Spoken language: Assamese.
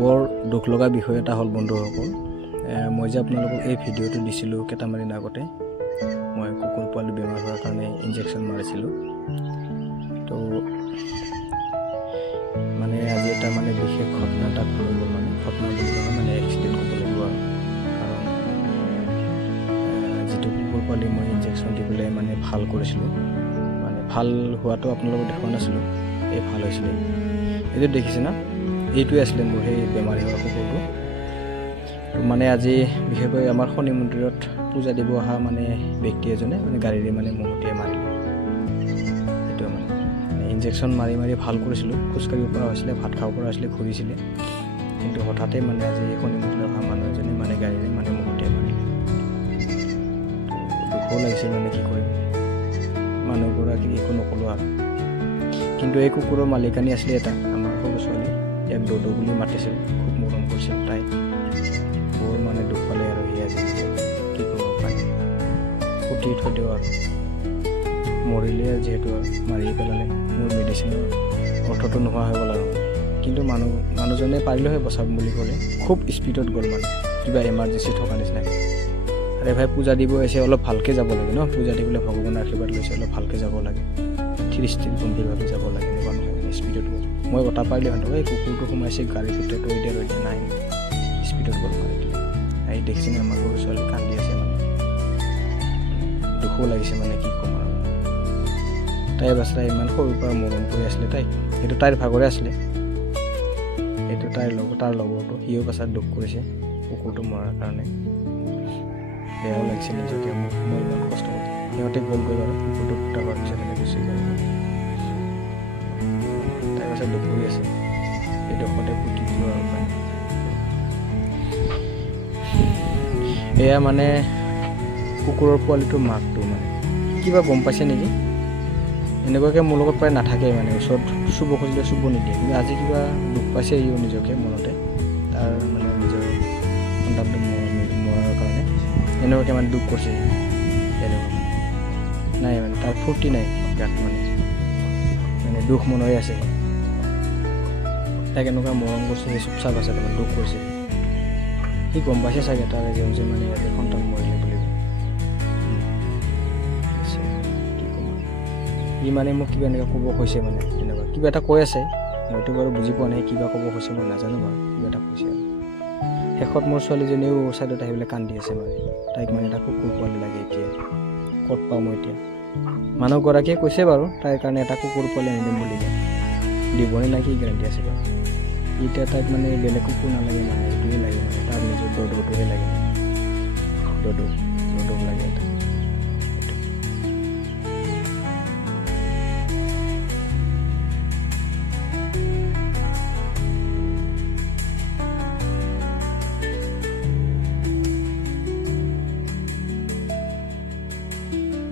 বৰ দুখ লগা বিষয় এটা হ'ল বন্ধুসকল। মই যে আপোনালোকক এই ভিডিঅ'টো দিছিলোঁ কেইটামান দিন আগতে, মই কুকুৰ পোৱালি বেমাৰ হোৱাৰ কাৰণে ইনজেকশ্যন মাৰিছিলোঁ। তো মানে আজি এটা মানে বিশেষ ঘটনা এটা হৈ গ'ল, মানে ঘটনা বুলি নহয়, মানে এক্সিডেণ্ট ক'ব লাগিব আৰু। কাৰণ যিটো কুকুৰ পোৱালি মই ইনজেকশ্যন দি পেলাই মানে ভাল কৰিছিলোঁ, মানে ভাল হোৱাটো আপোনালোকক দেখুওৱা নাছিলোঁ, এই ভাল হৈছিলে। এইটো দেখিছে না, এইটোৱে আছিলে মোৰ সেই বেমাৰী হোৱা কুকুৰটো। মানে আজি বিশেষকৈ আমাৰ শনি মন্দিৰত পূজা দিব অহা মানে ব্যক্তি এজনে মানে গাড়ীৰে মানে মহতিয়াই মাৰিলে। সেইটোৱে মানে ইনজেকশ্যন মাৰি ভাল কৰিছিলোঁ, খোজকাঢ়িব পৰা হৈছিলে, ভাত খাব পৰা হৈছিলে, ঘূৰিছিলে। কিন্তু হঠাতে মানে আজি শনি মন্দিৰত অহা মানুহ এজনে মানে গাড়ীৰে মানে মহতিয়াই মাৰিলে। দুখো লাগিছিল, মানে কি কৰিম, মানুহগৰাকীক একো নক'লোঁ আৰু। কিন্তু এই কুকুৰৰ মালিকানী আছিলে এটা আমাৰ সৰু ছোৱালী, ইয়াক দদৌ বুলি মাতিছিল, খুব মৰম কৰিছিল তাই। বৰ মানে দুখ পালে আৰু সি আজি কি কৰিব পাৰি, ফুটি থৈ দিওঁ আৰু মৰিলে, যিহেতু মাৰি পেলালে। মোৰ মেডিচিনৰ অৰ্থটো নোহোৱা হৈ গ'ল আৰু। কিন্তু মানুহজনে পাৰিলে হয় বচাম বুলি ক'লে, খুব স্পীডত গ'ল, মানে কিবা এমাৰ্জেঞ্চি থকা নিচিনাকৈ। আৰে ভাই, পূজা দিব আহিছে, অলপ ভালকৈ যাব লাগে ন, পূজা দিবলৈ ভগৱানৰ আশীৰ্বাদ লৈছে, অলপ ভালকৈ যাব লাগে, স্থিৰ গম্ভীৰভাৱে যাব লাগে, এনেকুৱা নহয় মানে স্পীডত গ'ল। মই বতা পাৰিলে হয়তো এই কুকুৰটো সোমাইছে গাড়ীৰ ভিতৰত, ৰৈ দিয়া নাই, স্পীডত গ'ল মানে। এই দেখিছেনে আমাৰ সৰু ছোৱালী কান্দি আছে, মানে দুখো লাগিছে, মানে কি ক'ম আৰু। তাই বাচ্ছা ইমান সৰুৰ পৰা মৰম কৰি আছিলে তাইক, সেইটো তাইৰ ভাগৰে আছিলে, সেইটো তাৰ লগৰটো, সিও বাচ্ছাত দুখ কৰিছে কুকুৰটো মৰাৰ কাৰণে। বেয়াও লাগিছে নিজকে, মই ইমান কষ্ট কৰি সিহঁতে গ'ল গৈ বাৰু কুকুৰটো ফুটা হোৱাৰ পিছত এনেকৈ গুচি গ'ল। তাই বাচ্ছা দুখ কৰি আছে, সেই দুখতে ফুটি দিলোঁ আৰু পানী। এয়া মানে কুকুৰৰ পোৱালিটোৰ মাকটো, মানে কিবা গম পাইছে নেকি, এনেকুৱাকৈ মোৰ লগত প্ৰায় নাথাকে, মানে ওচৰত চুব খুজিলে চুব নিদিয়ে। কিন্তু আজি কিবা দুখ পাইছে ইও নিজকে মনতে, তাৰ মানে নিজৰ সন্তানটো মৰাৰ কাৰণে এনেকুৱাকৈ মানে দুখ কৰিছে। এনেকুৱা নাই, মানে তাৰ ফূৰ্তি নাই গাত, মানে দুখ মনৰে আছে। তাইক এনেকুৱা মৰম কৰিছে, সেই চুপচাপ আছে, তাৰমানে দুখ কৰিছে। সি গম পাইছে চাগে তাৰ এজন যে মানে ইয়াতে সন্তান মৰিলে বুলি। কি ক'ম, ই মানে মোক কিবা এনেকৈ ক'ব কৈছে, মানে এনেকুৱা কিবা এটা কৈ আছে, মইতো বাৰু বুজি পোৱা নাই, কিবা ক'ব কৈছে মই নাজানো বাৰু, কিবা এটা কৈছে আৰু। শেষত মোৰ ছোৱালীজনীও ছাইডত আহি পেলাই কান্দি আছে, মানে তাইক মানে এটা কুকুৰ পোৱালি লাগে এতিয়া, ক'ত পাওঁ মই এতিয়া। মানুহগৰাকীয়ে কৈছে বাৰু তাইৰ কাৰণে এটা কুকুৰ পোৱালি আনি দিম বুলি, দিবনে নাই কি গেৰাণ্টি আছে বাৰু। এতিয়া তাইক মানে বেলেগ কুকুৰ নালাগে, মানে এইটোৱে লাগে, মানে তাৰ নিজৰ দদৌটোহে লাগে, দদৌ।